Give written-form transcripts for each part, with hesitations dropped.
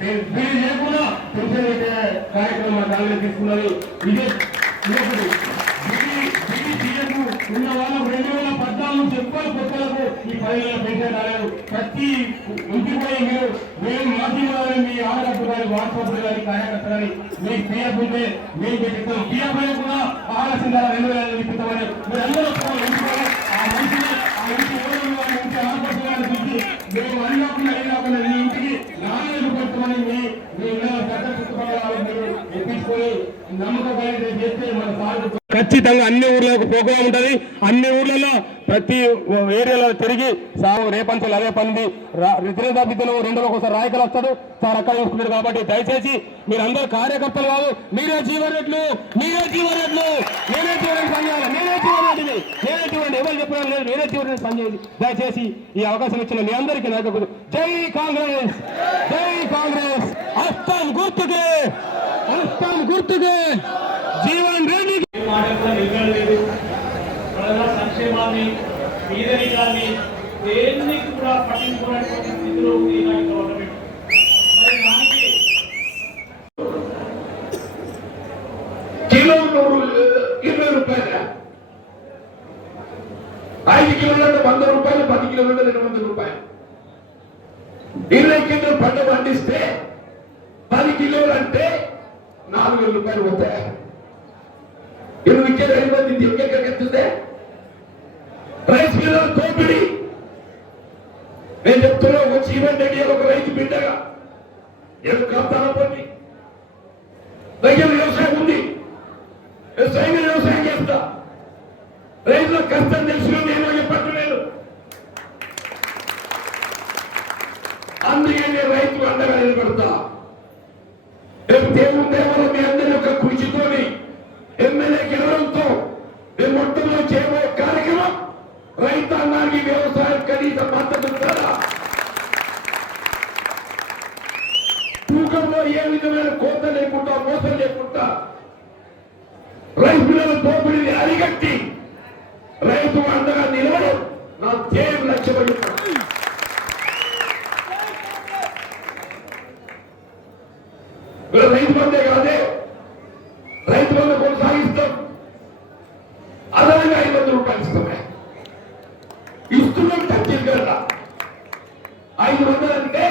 వీళ్ళు లేకుండా పెన్షన్ పెట్టే కార్యక్రమం కాంగ్రెస్ తీసుకున్నది. ఇదే ఇదొకటి ఉన్న వాళ్ళకు 2014 చెప్పాలి కొత్తలకు ఈ 10,000 పెన్షన్ రాలేదు. ప్రతి ఇంటికి పోయి మేము మాధ్యమాలని మీ ఆడగట్టు కానీ వాట్సాప్ కానీ కార్యకర్త కానీ మీకు పిఎఫ్ ఉంటే మేము పెట్టిస్తాం. పిఎఫ్ అనేది కూడా ఆలస్యం 2,000 ఇప్పిస్తామని మీరు అందరూ ఆ మనిషిని ఆ ఇంటి ఓడలు వాళ్ళ ఇంటి ఆడపడుతున్నారని చూసి మేము అడిగినప్పుడు ఈ ఇంటికి 4,000 పెడతామని మీ పెద్ద పుస్తకాలు మీరు ఎప్పించుకొని నమ్మకం చేస్తే మన సాగు ఖచ్చితంగా అన్ని ఊర్లకు ప్రోగ్రాం ఉంటుంది. అన్ని ఊర్లలో ప్రతి ఏరియాలో తిరిగి సాగు రేపంచలు అదే పని రిజర్వేషన్ 2 రోజులకు ఒకసారి రాయకలు వస్తాడు సార్ అక్కడ చూసుకుంటారు. కాబట్టి దయచేసి మీరందరూ కార్యకర్తలు కాదు, మీరే జీవనరెడ్లు నేనే జీవనరెడ్డి పని చేయాలి. నేనే జీవనరెడ్డి ఎవరు చెప్పడం లేదు. నేనే జీవనరెడ్డి పని చేయాలి. దయచేసి ఈ అవకాశం ఇచ్చిన మీ అందరికీ నాయకుడు జై కాంగ్రెస్, జై కాంగ్రెస్. హస్తం గుర్తుకే జీవన్ రెడ్డి సంక్షేమాన్ని పేదరికాన్ని దేన్ని కూడా పట్టించుకున్నటువంటి స్థితిలో ఉంది గవర్నమెంట్. కిలో 20 రూపాయలు, 5 కిలోలంటే 100 రూపాయలు, 10 కిలోలంటే 200 రూపాయలు. 20 కిలోలు పంట పండిస్తే 10 కిలోలు అంటే 4,000 రూపాయలు పోతాయి. నువ్వు ఇచ్చే 2 మంది ఎక్కడికి వస్తుందే రైస్ మిల్లర్ దోపిడీ. నేను చెప్తున్నా ఒక జీవన్ రెడ్డి ఒక రైతు బిడ్డగా కాపాడపోండి. దగ్గర వ్యవసాయం ఉంది, వ్యవసాయం చేస్తా. రైతుల కష్టం తెలుసు, నేను చెప్పట్లేదు. అందుకే నేను రైతు అండగా నిలబడతా. దేవుడు మీ అందరి యొక్క కృషితోని ఎమ్మెల్యే గెలవడంతో మేము మొత్తంలో చేయబోయే కార్యక్రమం రైతాంగానికి వ్యవసాయం కనీస మద్దతు ధర, తూకంలో ఏ విధమైన కోత లేకుండా మోసం లేకుండా రైతుల దోపిడీని అరిగట్టి రైతు అండగా నిలవడం నా ధ్యేయం లక్ష్యమై రైతు బందే కాదే, రైతు బంధు కొనసాగిస్తాం. అదనంగా 500 రూపాయలు ఇస్తామే ఇస్తున్నాం. ఛత్తీస్గఢ్ 500 అంటే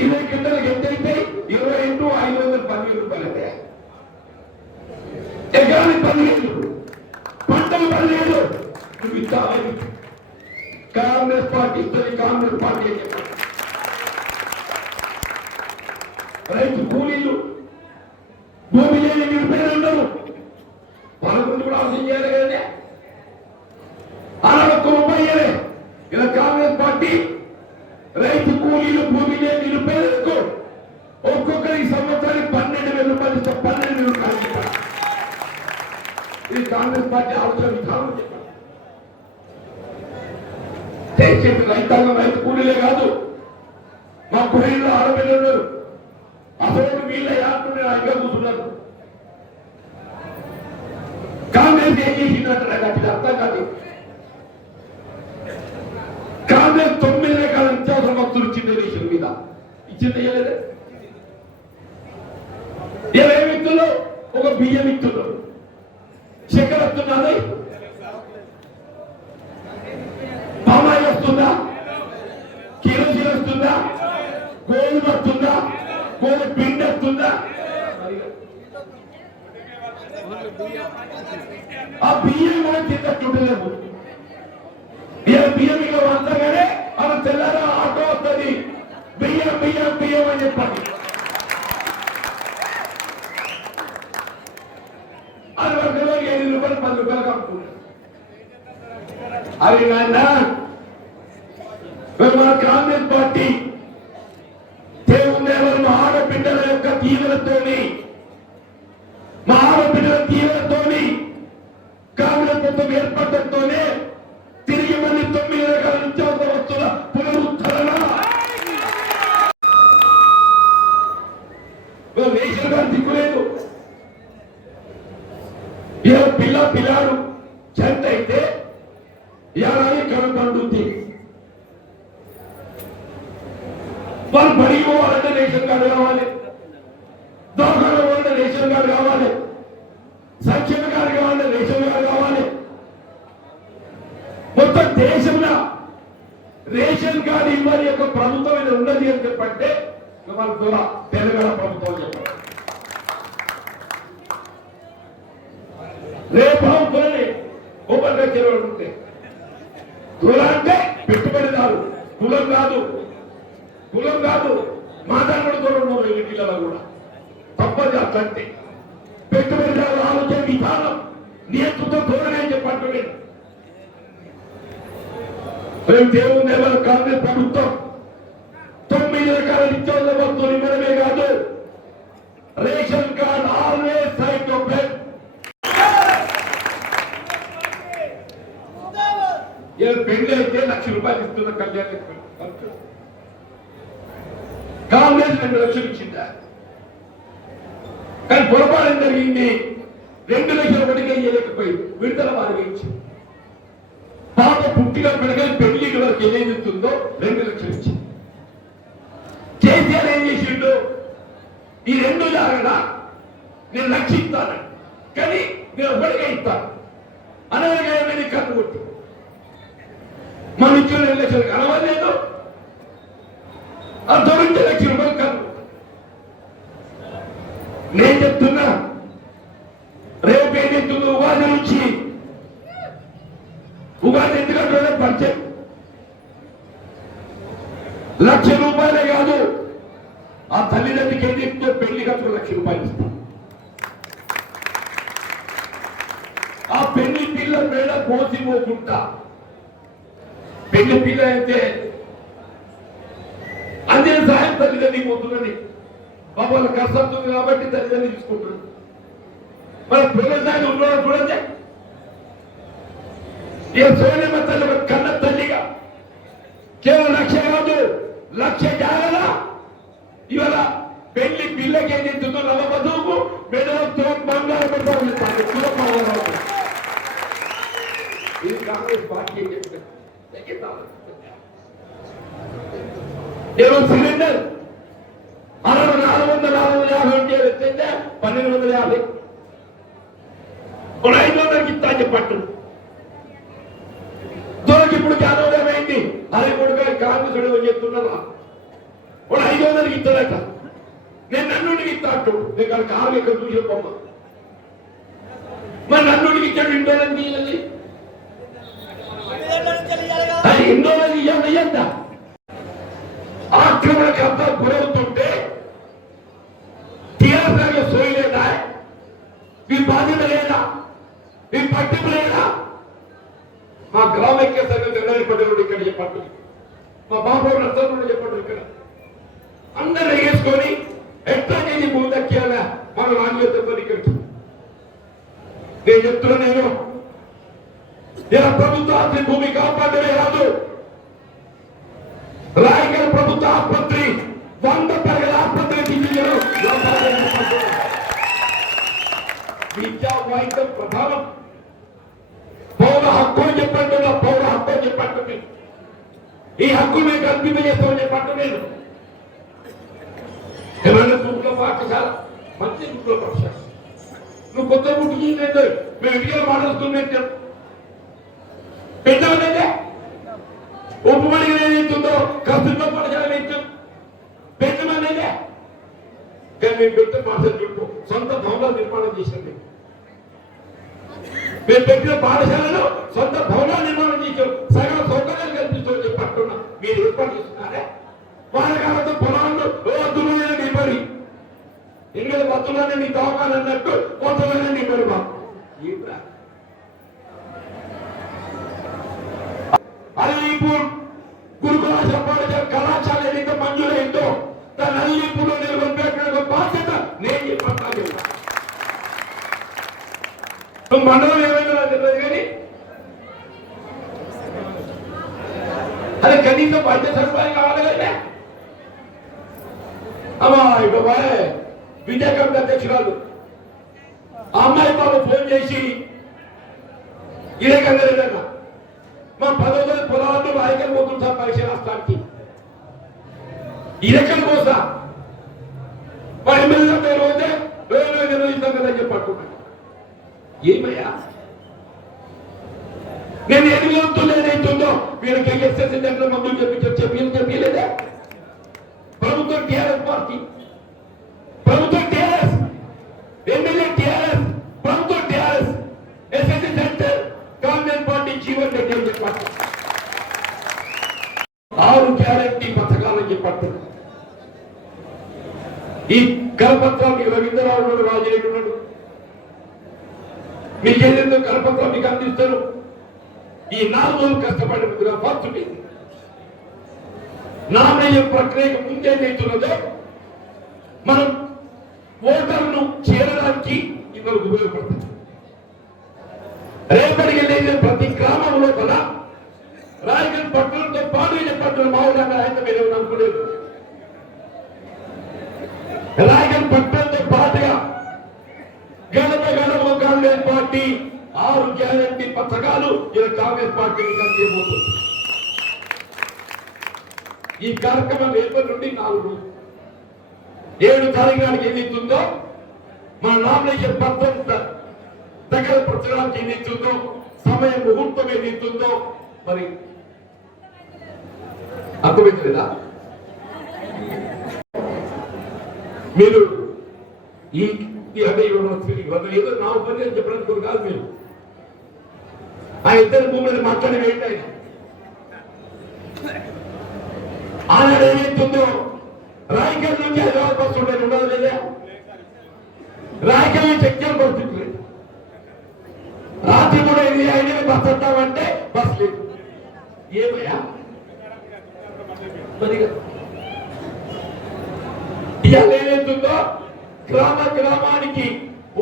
20 కింటలకు ఎంత అయితే 20 × 500 10,000 రూపాయలు అంటే ఎకరానికి 15, పంటలు 15. నువ్వు ఇస్తావు. కాంగ్రెస్ పార్టీ ఇస్తుంది. కాంగ్రెస్ పార్టీ అని చెప్పాలి. రైతు కూలీలు భూమి లేని నిరుపేదలు ఉండరు. వాళ్ళ గురించి కూడా ఆలోచన చేయాలి కదండి. అలా 1 రూపాయి ఇలా కాంగ్రెస్ పార్టీ రైతు కూలీలు భూమి లేని నిరుపేదలకు ఒక్కొక్కరికి సంవత్సరానికి 12,000 రూపాయలు ఇస్తే 12,000 రూపాయలు చెప్పారు. ఇది కాంగ్రెస్ పార్టీ ఆలోచన విధానం చెప్పారు. దయచేసి రైతాంగం రైతు కూలీలే కాదు, మా కుటుంబంలో ఆడపిల్లలు ఉన్నారు. అసలు వీళ్ళ యాత్రని ఇంకా కూర్చున్నారు. కాంగ్రెస్ ఏం చేసిందంటే నాకు అది అర్థం కాదు. కాంగ్రెస్ 9 రకాల నిత్యావసర వస్తువులు ఇచ్చింది దేశం మీద. ఇచ్చింది చేయలేదు. ఏమేమి ఇస్తుల్లో ఒక బియ్యం ఇస్తున్నారు, చక్కెర వస్తున్నది, పామాయిల్ వస్తుందా, కిరోసిన్ వస్తుందా, గోధుమ వస్తుందా, కోడి పిండి వస్తుందా. ఆ బియ్యం కూడా తిన్నట్టుండలేము. బియ్యం ఇక వందగానే మన తెల్లారా ఆటో వస్తుంది. బియ్యం బియ్యం బియ్యం అని చెప్పండి. అది వరకు 5 రూపాయలు 10 రూపాయలు కమ్ముకుంటారు. అది నాన్న మన కాంగ్రెస్ పార్టీ దేవుని మా ఆడబిడ్డల యొక్క దీవెనతోని, మా ఆడబిడ్డల దీవెనతోని కాంగ్రెస్ ప్రభుత్వం ఏర్పడటంతోనే తిరిగి మళ్ళీ 9 రకాల నిత్యావసర వస్తువుల పునరుద్ధరణ. రేషన్ కార్డు దిక్కులేదు. పిల్లాడు చెంత అయితే ఏడాది కనుక పండుద్ది. వాళ్ళు బడికి పోవాలంటే రేషన్ కార్డు కావాలి, దోకాణం పోవాలంటే రేషన్ కార్డు కావాలి, సంక్షేమ కార్డు కావాలంటే రేషన్ కార్డు కావాలి. మొత్తం దేశంలో రేషన్ కార్డు ఇవ్వాలి యొక్క ప్రభుత్వం ఇది ఉన్నది అని చెప్పంటే వాళ్ళ ద్వారా తెలంగాణ ప్రభుత్వం చెప్పండి. రేపు తులని ఓపెన్ చెరువులు ఉంటే తుల అంటే పెట్టుబడిదారు, కులం కాదు, కులం కాదు. మాట్లాడుతూ ఉన్నాం ఇంటిలో కూడా తప్పది. అట్లంటే పెట్టుబడిదారు ఆలోచన విధానం నియంత్రణతో ధోరణి అని చెప్పండి. రేపు దేవుని ఎవరు కాంగ్రెస్ ప్రభుత్వం 9 రకాల నిత్యావసర వస్తువులు ఇవ్వడమే కాదు, ration card always site open. పెళ్లి అయితే ₹1,00,000 ఇస్తున్న కళ్యాణ కాంగ్రెస్ 2 లక్షలు ఇచ్చిందా? కానీ పొరపాటు జరిగింది, 2 లక్షల వరకు ఇవ్వలేకపోయింది, విడుదల వారికి ఇచ్చింది. పాప పుట్టిన పిల్లలు పెళ్లి వరకు ఏది ఇస్తుందో 2 లక్షలు ఇచ్చింది. కేసీఆర్ ఏం చేసిండు? ఈ 2 లాగా నేను లక్షిస్తాను కానీ నేను ఒకటిగా ఇస్తాను అనగా కన్ను కొట్టి మన ఇచ్చిన 2 లక్షలు కనవలేదు, ఆ 9 లక్షల రూపాయలు కన్ను. నేను చెప్తున్నా రేపు ఏదైతుందో ఉగాది నుంచి, ఉగాది ఎందుకంటే పరిచయం ₹1,00,000 కాదు, ఆ తల్లిదండ్రికి ఏదైతే పెళ్లి ఖర్చు ₹1,00,000 ఇస్తాం. ఆ పెళ్లి పిల్ల మేడ కోసిపోకుండా, పెళ్లి పిల్ల అయితే అందే సాయం తల్లిదండ్రికి పోతున్నది. బాబు కష్టం ఉంది కాబట్టి తల్లిదండ్రి తీసుకుంటున్నారు. మన పిల్లల సాయం ఉన్నాడు చూడండి. ఏ సోనియమ్మ తల్లి కన్న తల్లిగా కేవలం 1,00,000 కాదు, 1,00,000 జాగలా ఇవాళ పెళ్లి పిల్లకి ఏం చెప్తుందో నవ వధువుకు మెడలతో బంగారం పెట్టాలి. ఇది కాంగ్రెస్ పార్టీ సిలిండర్ 450 ఎత్తే 1,250 500కి ఇస్తా అని చెప్పట్టు దొరికి ఇప్పుడు జ్ఞానోదయమైంది. అరే కొడుకు కాంగ్రెస్ చెప్తున్నారా 500కి ఇస్తాడట, నేను నన్నుడికి ఇస్తా అంటూ నేను కారు ఎక్కడ చూసి బొమ్మ మరి నన్నుడికి ఇచ్చాడు. ఇండోలని తీయాలి, అది ఇండోలని ఇయ్యంత ఆక్రమణకి అంతా గురవుతుంటే టీఆర్ఎస్ సోయలేదా? మీ బాధ్యత లేదా? మీ పట్టింపు లేదా? మా గ్రామైక్య సంఘం నిర్ణయింపడు ఇక్కడ చెప్పండి, మా బాబు నష్టం చెప్పండి. ఇక్కడ అందరూ వేసుకొని ఎట్లా చేసి ముందక్కేయాలా మన నాణ్యత ఇక్కడికి నేను చెప్తున్నా. నేను ఇలా ప్రభుత్వ ఆస్తి భూమి కాపాడమే కాదు, రాయగల ప్రభుత్వ ఆసుపత్రి 100 పరగల ఆసుపత్రి తీర్చిదిద్దారు. విద్యా వైద్యం ప్రధానం, పౌర హక్కు అని చెప్పంటున్నా, పౌర హక్కు అని చెప్పంటుంది. ఈ హక్కు మేము కల్పింపజేస్తామని చెప్పంటు. నేను ఏమైనా గుడ్ల పాఠశాల, మంచి గుడ్ల పాఠశాల, నువ్వు కొత్త గుడ్డు లేదు, మేము ఇంటికి మాట్లాడుతున్నట్టు పెట్టాలంటే ఉపమణి ఏదైతుందో కస్తూర్బా పాఠశాల ఇచ్చాం పెట్టమనేదే. కానీ మేము పెట్టిన పాఠశాల చుట్టూ సొంత భవనాలు నిర్మాణం చేసింది. మేము పెట్టిన పాఠశాలలో సొంత భవనాలు నిర్మాణం చేసాం, సగం సౌకర్యాలు కల్పిస్తామని చెప్పి అంటున్నా. మీరు ఏర్పాటు చేస్తున్నారే వాళ్ళకాలతో పొలాల్లో వద్దులోనే నింపరి, ఎందుకంటే వద్దులోనే నీ దవాఖానన్నట్టు కొత్తలోనే నింపరు. బాబు అలీపూర్ గురుకుల కళాశాల ఏదైతే మంజూరైందో దాని అలీపూర్లో నిలబెట్టిన బాధ్యత నేను చెప్పాను. మండలం ఏమైనా తెలియదు కానీ అది కనీసం వైద్య సదుపాయం కావాలి కదా. అమ్మా ఇప్పుడు విద్యా కమిటీ అధ్యక్షురాలు ఆ అమ్మాయి బాబు ఫోన్ చేసి ఈ రకంగా మా 10 పొలాలను రాయకల్ పోతుంది సార్ పరీక్ష రాష్ట్రానికి. ఈ రకం కోసా మరి ఎమ్మెల్యే పేరు పోతే వేరే నిర్వహిస్తాం కదా చెప్పట్టున్నాడు. ఏమయ్యా నేను ఎన్ని వంతులు ఏదైతుందో వీళ్ళకి ఎస్ఎస్సీ దగ్గర మందులు చెప్పలేదా? ప్రభుత్వం టీఆర్ఎస్ పార్టీ, ప్రభుత్వం టీఆర్ఎస్, ఎమ్మెల్యే టీఆర్ఎస్, ప్రభుత్వం TRS, SSC centre Congress party Jeevan Reddy అని చెప్పారు. 6 గ్యారంటీ పథకాలని చెప్పారు. ఈ కరపత్రాన్ని రవీంద్రరావు రాజరెడ్డి ఉన్నాడు, మీకు ఏదైతే కరపత్రం మీకు అందిస్తారు. ఈ 4 రోజులు కష్టపడిన ఫస్ట్ నామయ్య ప్రక్రియకు ముందేదైతున్నదో మనం ఓటర్ను చేరడానికి ఇవరకు ఉపయోగపడుతుంది. రేపటికి లేని ప్రతి గ్రామం లోపల రాయగఢ్ పట్టణంతో పాటు పట్టణం మామూలుగా ఆయన మీరు అనుకోలేదు. రాయగఢ్ పట్టణంతో పాటుగా గడప గడప కాంగ్రెస్ పార్టీ 6 గ్యారంటీ పథకాలు ఇలా కాంగ్రెస్ పార్టీకి అందిపోతుంది. ఈ కార్యక్రమం రేపటి నుండి 4 రోజులు 7 తారీఖు నాటికి ఏదైతుందో మన నామినేషన్ పత్రం దగ్గర ప్రచారానికి ఏదైతుందో సమయం ముహూర్తం ఏదైతుందో మరి అర్థమైందా? మీరు ఈ అంటే ఏదో నా ఉపన్యాసం చెప్పడానికి కాదు. మీరు ఆ ఇద్దరు భూములను మాట్లాడి వేయండి. ఆనాడు ఏమైతుందో రాయకల్ నుంచి హైదరాబాద్ బస్సు ఉండేది ఉండదు లేదా? రాయకల్ నుంచి ఎక్కే పరిస్థితి లేదు. రాత్రి కూడా 8 బస్సు వస్తామంటే బస్సు లేదు. ఏమయ్యా ఇవాళ ఏమైతుందో గ్రామ గ్రామానికి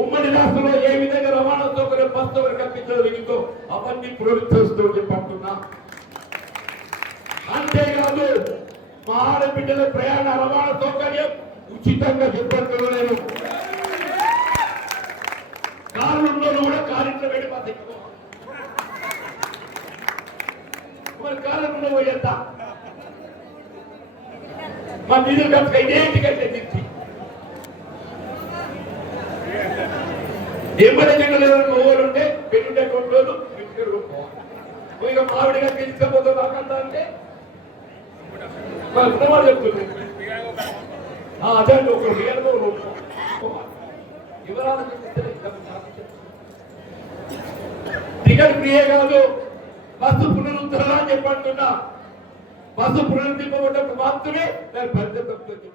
ఉమ్మడి రాష్ట్రంలో ఏ విధంగా రవాణా సౌకర్యం బస్ సౌకర్యం కల్పించగలిగిందో అవన్నీ ప్రోత్సహిస్తూ చెప్పంటున్నా. అంతేకాదు మా ఆడబిడ్డల ప్రయాణ రవాణా సౌకర్యం ఉచితంగా చెప్పంటున్నా. నేను కారులో కూడా కారింట్లో వెళ్ళి బస్ ఎక్కువ మరి కారులో పోయేంత మా నిధులు ఖర్చు ఇదేంటికంటే తిరిగి ఏమైనా జగన్ ఓవరుంటే పెళ్ళుండే కొంటోళ్ళు ఇక మావిడిగా తీసుకపోతే కాకుండా అంటే ఉన్నవాడు చెప్తుంది. అదే ఒక టికెట్ ఫ్రీయే కాదు, బస్సు పునరుద్ధరణ అని చెప్పంటున్నా. బస్సు పునరుద్ధరింపబడ్డప్పుడు మాత్రమే దాని పరిస్థితి